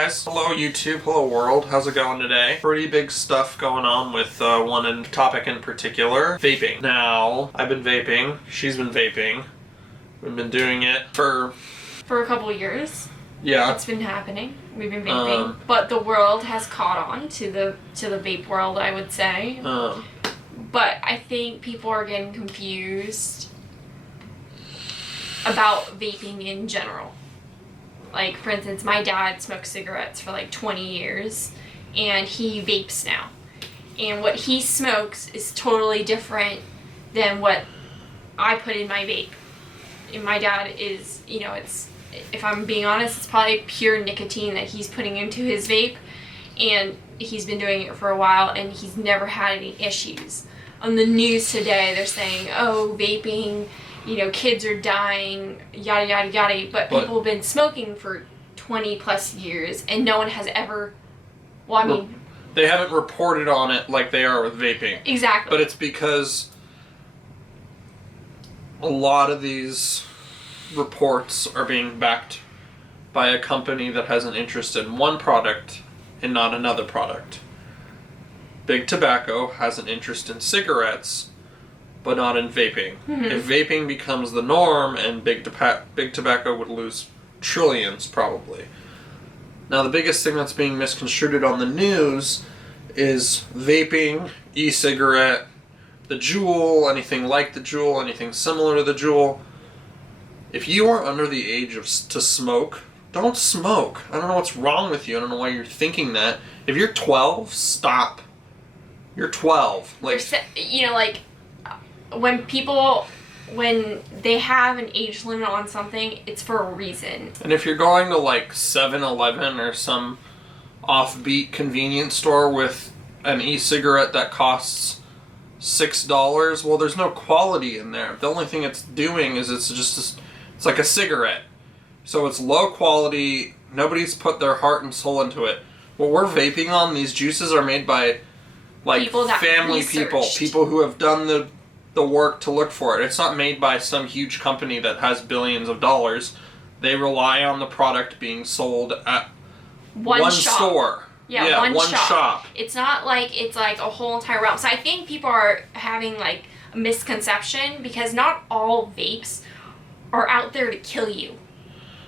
guys. Hello YouTube, hello world. How's it going today? Pretty big stuff going on with one topic in particular. Vaping. Now, I've been vaping. She's been vaping. We've been doing it for a couple years. Yeah. It's been happening. We've been vaping. But the world has caught on to the vape world, I would say. But I think people are getting confused about vaping in general. Like, for instance, my dad smoked cigarettes for like 20 years, and he vapes now. And what he smokes is totally different than what I put in my vape. And my dad is, you know, if I'm being honest, it's probably pure nicotine that he's putting into his vape, and he's been doing it for a while, and he's never had any issues. On the news today, they're saying, oh, vaping, you know, kids are dying, yada, yada, yada. But people have been smoking for 20 plus years, and no one has ever, well, I mean... They haven't reported on it like they are with vaping. Exactly. But it's because a lot of these reports are being backed by a company that has an interest in one product and not another product. Big Tobacco has an interest in cigarettes, but not in vaping. Mm-hmm. If vaping becomes the norm, and Big Tobacco would lose trillions, probably. Now, the biggest thing that's being misconstrued on the news is vaping, e-cigarette, the Juul, anything like the Juul, anything similar to the Juul. If you are under the age to smoke, don't smoke. I don't know what's wrong with you. I don't know why you're thinking that. If you're 12, stop. You're 12. Like, you know, like, when they have an age limit on something, it's for a reason. And if you're going to like 7-Eleven or some offbeat convenience store with an e-cigarette that costs $6, well, there's no quality in there. The only thing it's doing is it's like a cigarette. So it's low quality. Nobody's put their heart and soul into it. What we're vaping on, these juices are made by like family people who have done the work to look for it. It's not made by some huge company that has billions of dollars. They rely on the product being sold at one store. Yeah, one shop. It's not like it's like a whole entire realm. So I think people are having like a misconception, because not all vapes are out there to kill you.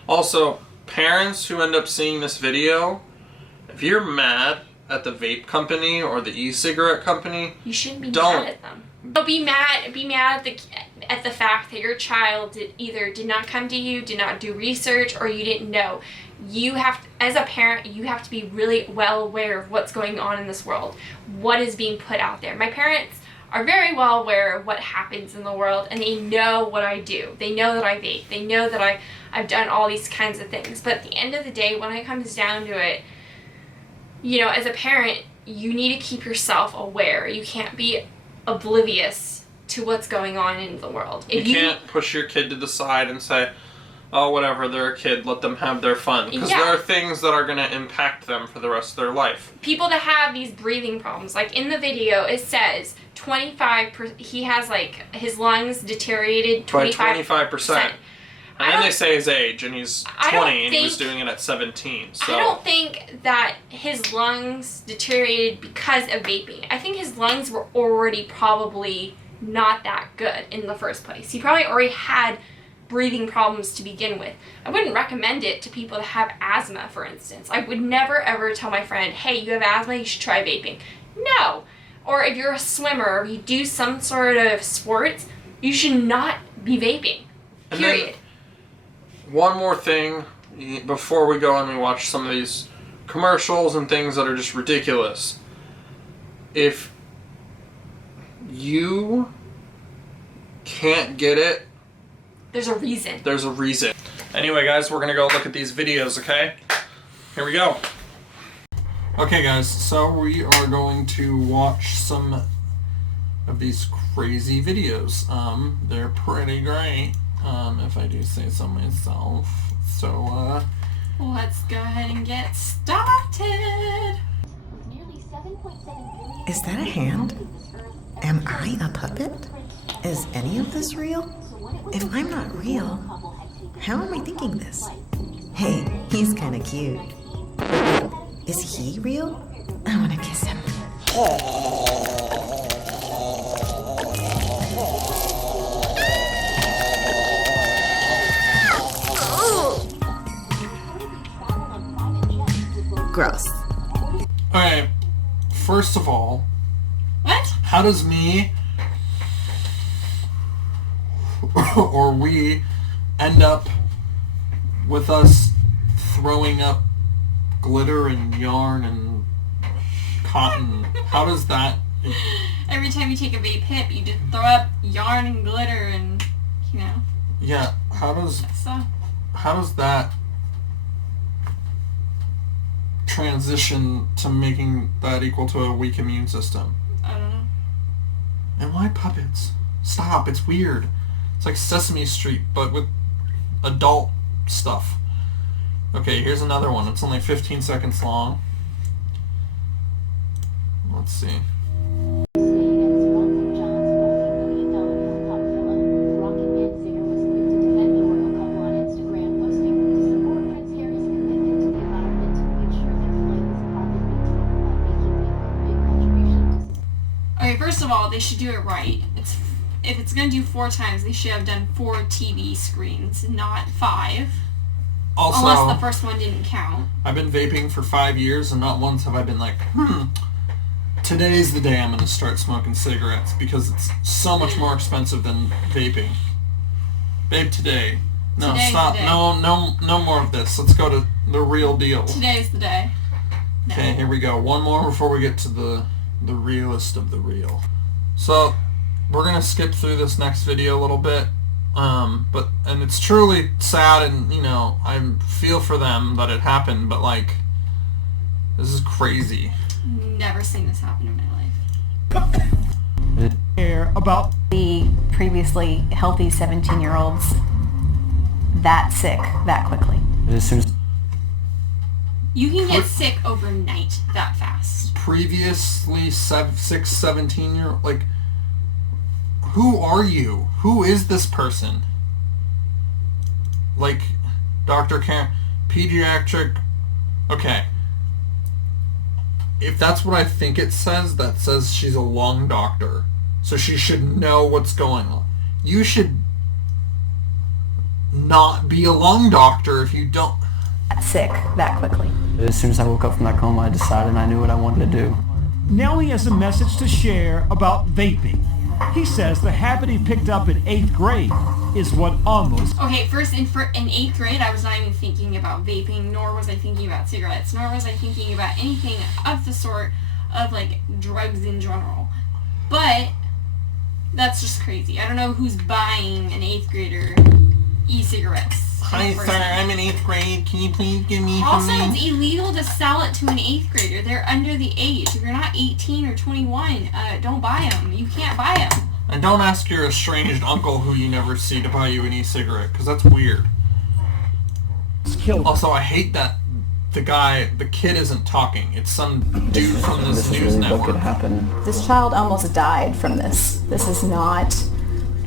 Also, parents who end up seeing this video, if you're mad at the vape company or the e-cigarette company, you shouldn't be mad at them. But be mad at the fact that your child either did not come to you, did not do research, or you didn't know. You have to, as a parent, you have to be really well aware of what's going on in this world, what is being put out there. My parents are very well aware of what happens in the world, and they know what I do. They know that I vape. They know that I've done all these kinds of things. But at the end of the day, when it comes down to it, you know, as a parent, you need to keep yourself aware. You can't be oblivious to what's going on in the world. You can't push your kid to the side and say, oh, whatever, they're a kid, let them have their fun. Because there are things that are going to impact them for the rest of their life. People that have these breathing problems, like in the video, it says 25%, he has like, his lungs deteriorated 25%. By 25%. And then they say his age, and he's 20, and he was doing it at 17. So. I don't think that his lungs deteriorated because of vaping. I think his lungs were already probably not that good in the first place. He probably already had breathing problems to begin with. I wouldn't recommend it to people that have asthma, for instance. I would never ever tell my friend, hey, you have asthma, you should try vaping. No. Or if you're a swimmer, or you do some sort of sports, you should not be vaping. Period. One more thing before we go and we watch some of these commercials and things that are just ridiculous. If you can't get it, there's a reason. There's a reason. Anyway, guys, we're going to go look at these videos, okay? Here we go. Okay, guys, so we are going to watch some of these crazy videos. They're pretty great. If I do say so myself. So, let's go ahead and get started. Is that a hand? Am I a puppet? Is any of this real? If I'm not real, how am I thinking this? Hey, he's kinda cute. But Is he real? I want to kiss him. Gross. Okay, first of all, What? how does me or we end up with us throwing up glitter and yarn and cotton? How does that... Every time you take a vape hit, you just throw up yarn and glitter and, you know. Yeah, how does that transition to making that equal to a weak immune system? I don't know. And why puppets? Stop, it's weird. It's like Sesame Street, but with adult stuff. Okay, here's another one. It's only 15 seconds long. Let's see. Okay, first of all, they should do it right. If it's gonna do 4 times, they should have done 4 TV screens, not 5. Also, Unless the first one didn't count. I've been vaping for 5 years, and not once have I been like, today's the day I'm going to start smoking cigarettes, because it's so much more expensive than vaping. Vape today. No, Today's stop. the day. No more of this. Let's go to the real deal. Today's the day. No. Okay, here we go. One more before we get to the realest of the real. So, we're going to skip through this next video a little bit. And it's truly sad, and, you know, I feel for them that it happened, but, like, this is crazy. Never seen this happen in my life. Care about the previously healthy 17-year-olds that sick that quickly. As soon as You can get sick overnight that fast. Previously 17-year-old, like, who are you? Who is this person? Like, Dr. Karen, pediatric, okay. If that's what I think it says, that says she's a lung doctor. So she should know what's going on. You should not be a lung doctor if you don't... Sick that quickly. as soon as I woke up from that coma, I decided I knew what I wanted to do. now he has a message to share about vaping. He says the habit he picked up in 8th grade is what almost... Okay, first, in 8th grade, I was not even thinking about vaping, nor was I thinking about cigarettes, nor was I thinking about anything of the sort of, like, drugs in general. But that's just crazy. I don't know who's buying an 8th grader e-cigarettes. Hi, sir, I'm in 8th grade. Can you please give me Also, some... it's illegal to sell it to an 8th grader. They're under the age. If you're not 18 or 21, don't buy them. You can't buy them. And don't ask your estranged uncle who you never see to buy you an e-cigarette, because that's weird. killed. Also, I hate that the kid isn't talking. It's some dude from this This is news really what could network. happen. This child almost died from this. This is not,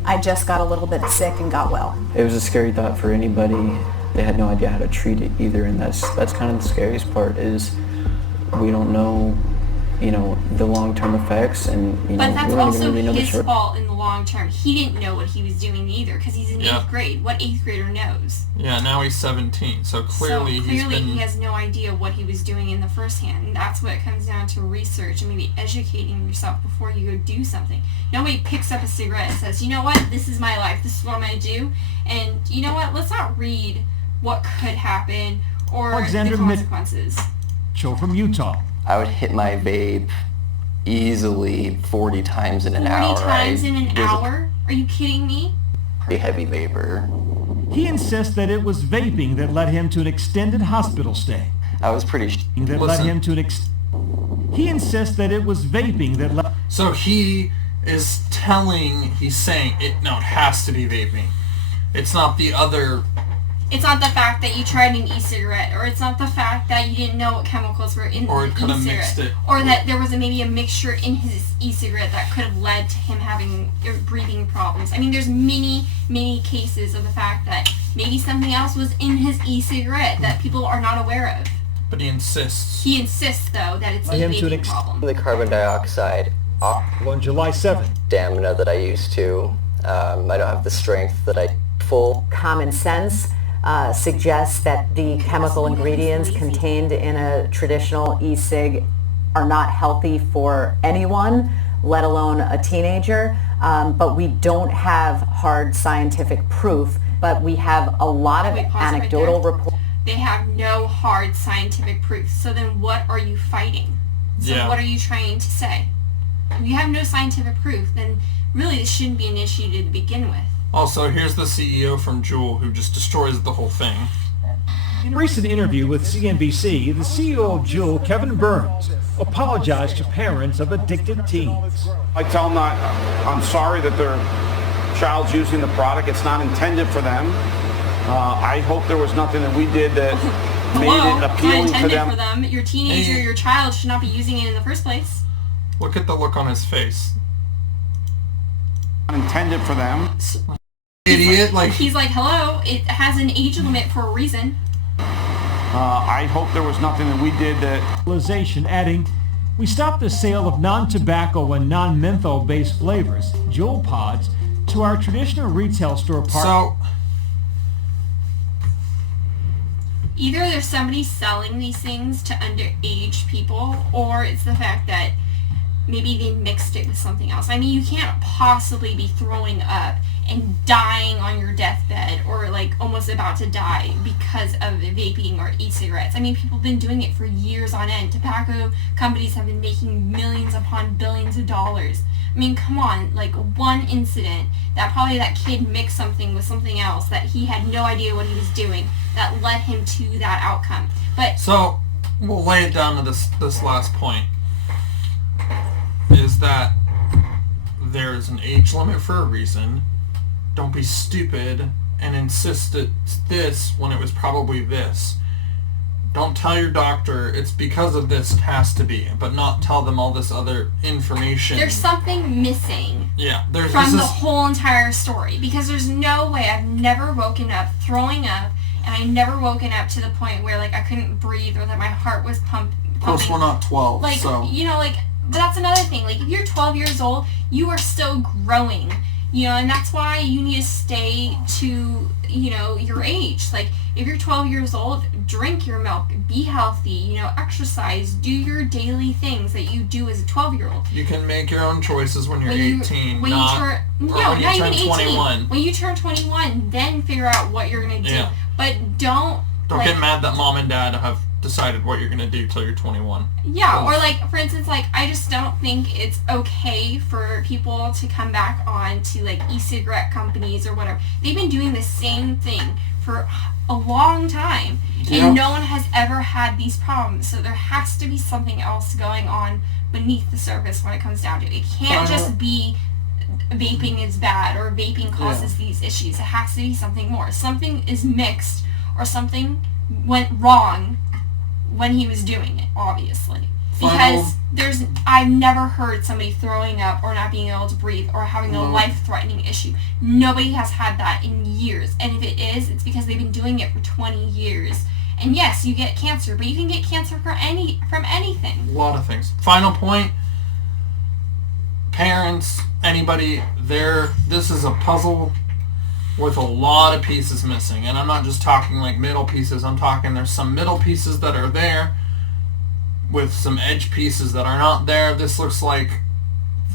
I just got a little bit sick and got well. It was a scary thought for anybody. They had no idea how to treat it either, and that's kind of the scariest part is we don't know, the long-term effects, and But that's we don't also even really know the his short. fault in the long term. He didn't know what he was doing either, because he's in Yeah. 8th grade. What 8th grader knows? Yeah, now he's 17, so clearly, he has no idea what he was doing in the first hand. And that's what it comes down to: research and maybe educating yourself before you go do something. Nobody picks up a cigarette and says, you know what, this is my life, this is what I'm going to do, and you know what, let's not read what could happen or Alexander the consequences. Mitchell from Utah. I would hit my vape easily 40 times in an 40 hour. times in an was hour? Are you kidding me? a pretty heavy vapor. He insists that it was vaping that led him to an extended hospital stay. I was pretty That led Listen. him to an He insists that it was vaping that led... So he's saying, it has to be vaping. It's not the other... It's not the fact that you tried an e-cigarette, or it's not the fact that you didn't know what chemicals were in Or the it could have e-cigarette, mixed it. or that there was maybe a mixture in his e-cigarette that could have led to him having breathing problems. I mean, there's many, many cases of the fact that maybe something else was in his e-cigarette that people are not aware of. But he insists. He insists, though, that it's a Him to an vaping problem. The carbon dioxide On July 7th, stamina that I used to. I don't have the strength that I full. Common sense suggests that the chemical ingredients contained in a traditional e-cig are not healthy for anyone, let alone a teenager. But we don't have hard scientific proof, but we have a lot of Wait, pause right anecdotal there. reports. They have no hard scientific proof. So then what are you fighting? So Yeah. what are you trying to say? If you have no scientific proof, then really this shouldn't be an issue to begin with. Also, here's the CEO from Juul who just destroys the whole thing. in a recent interview with CNBC, the CEO of Juul, Kevin Burns, apologized to parents of addicted teens. I tell them I'm sorry that their child's using the product. It's not intended for them. I hope there was nothing that we did that made Hello, it it's not appealing to intended them. for them. Your teenager, Hey. your child should not be using it in the first place. Look at the look on his face. Not intended for them. Idiot, like... He's like, hello, it has an age limit for a reason. I hope there was nothing that we did that... Legalization, adding, we stopped the sale of non-tobacco and non-menthol-based flavors, Juul pods, to our traditional retail store partners. So, Either there's somebody selling these things to underage people, or it's the fact that maybe they mixed it with something else. I mean, you can't possibly be throwing up and dying on your deathbed or like almost about to die because of vaping or e-cigarettes. I mean, people have been doing it for years on end. Tobacco companies have been making millions upon billions of dollars. I mean, come on, like one incident that probably that kid mixed something with something else that he had no idea what he was doing that led him to that outcome. But so we'll lay it down to this last point. Is that there's an age limit for a reason. Don't be stupid and insist it's this when it was probably this. Don't tell your doctor it's because of this, it has to be, but not tell them all this other information. there's something missing yeah, there's from this the is, whole entire story, because there's no way I've never woken up throwing up, and I never woken up to the point where like I couldn't breathe or that my heart was pumping. of course we're not 12, Like, so you know, like, but that's another thing. Like, if you're 12 years old, you are still growing, you know, and that's why you need to stay to, you know, your age. Like, if you're 12 years old, drink your milk, be healthy, you know, exercise, do your daily things that you do as a 12-year-old. you can make your own choices when you're 18, when not you turn, no, when you not turn even 18. 21. When you turn 21, then figure out what you're gonna do. Yeah. But don't like, get mad that mom and dad have decided what you're going to do till you're 21. yeah, or like, for instance, like, I just don't think it's okay for people to come back on to like e-cigarette companies or whatever. They've been doing the same thing for a long time, Yeah. and no one has ever had these problems. So there has to be something else going on beneath the surface when it comes down to it. It can't just be vaping is bad or vaping causes these issues. It has to be something more. Something is mixed or something went wrong when he was doing it, obviously. Because I've never heard somebody throwing up or not being able to breathe or having a life-threatening issue. Nobody has had that in years. And if it is, it's because they've been doing it for 20 years. And yes, you get cancer, but you can get cancer from anything. A lot of things. Final point. Parents, anybody there, this is a puzzle with a lot of pieces missing. And I'm not just talking like middle pieces. I'm talking there's some middle pieces that are there with some edge pieces that are not there. This looks like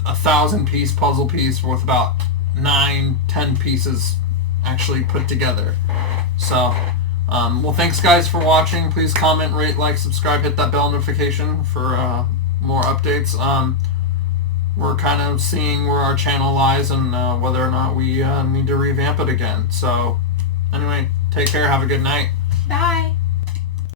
a 1,000-piece puzzle piece with about 9-10 pieces actually put together. So, well, thanks guys for watching. Please comment, rate, like, subscribe, hit that bell notification for more updates. We're kind of seeing where our channel lies and whether or not we need to revamp it again. So, anyway, take care. Have a good night. Bye.